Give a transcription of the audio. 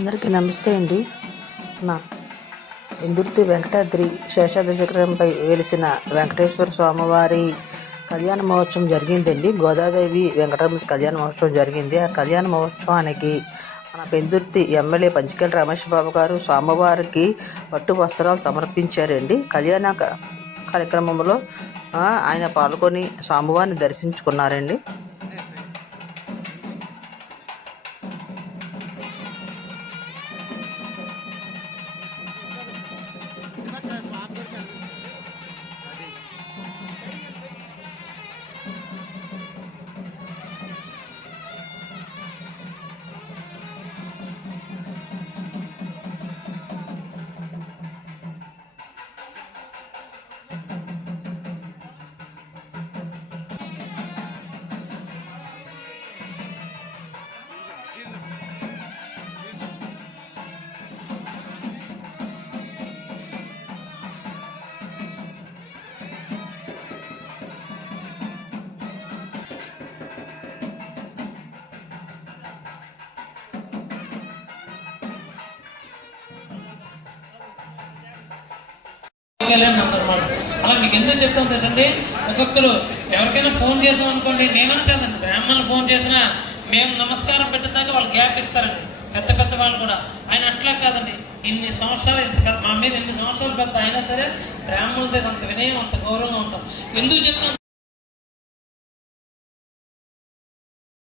అందరికీ నమస్తే అండి. నా ఇందుర్తి వెంకటాద్రి శేషాద్రి శిఖరంపై వెలిసిన వెంకటేశ్వర స్వామివారి కళ్యాణ మహోత్సవం జరిగిందండి. గోదాదేవి వెంకటరమణ కళ్యాణ మహోత్సవం జరిగింది. ఆ కళ్యాణ మహోత్సవానికి మన పెందుర్తి ఎమ్మెల్యే పంచకల్ రమేష్ బాబు గారు స్వామివారికి పట్టు వస్త్రాలు సమర్పించారండి. కళ్యాణ కార్యక్రమంలో ఆయన పాల్గొని స్వామివారిని దర్శించుకున్నారండి. అన్నమాట. అలా మీకు ఎందుకు చెప్తాం తెలుసండి, ఒక్కొక్కరు ఎవరికైనా ఫోన్ చేసాం అనుకోండి, నేమని కాదండి, బ్రాహ్మణులు ఫోన్ చేసినా మేము నమస్కారం పెట్టేదాకా వాళ్ళు గ్యాప్ ఇస్తారండి. పెద్ద పెద్ద వాళ్ళు కూడా. ఆయన అట్లా కాదండి, ఇన్ని సంవత్సరాలు మా మీద 8 సంవత్సరాలు పెద్ద అయినా సరే బ్రాహ్మణుల దగ్గర అంత వినయం, అంత గౌరవంగా ఉంటాం. ఎందుకు చెప్తాం